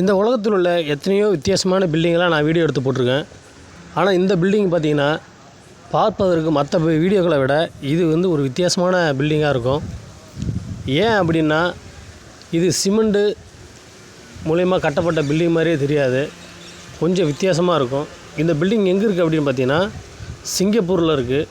இந்த உலகத்தில் உள்ள எத்தனையோ வித்தியாசமான பில்டிங்கெலாம் நான் வீடியோ எடுத்து போட்டிருக்கேன். ஆனால் இந்த பில்டிங் பார்த்திங்கன்னா பார்ப்பதற்கு மற்ற வீடியோக்களை விட இது ஒரு வித்தியாசமான பில்டிங்காக இருக்கும். ஏன் அப்படின்னா இது சிமெண்ட்டு மூலயமா கட்டப்பட்ட பில்டிங் மாதிரியே தெரியாது, கொஞ்சம் வித்தியாசமாக இருக்கும். இந்த பில்டிங் எங்கே இருக்குது அப்படின்னு பார்த்தீங்கன்னா சிங்கப்பூரில் இருக்குது.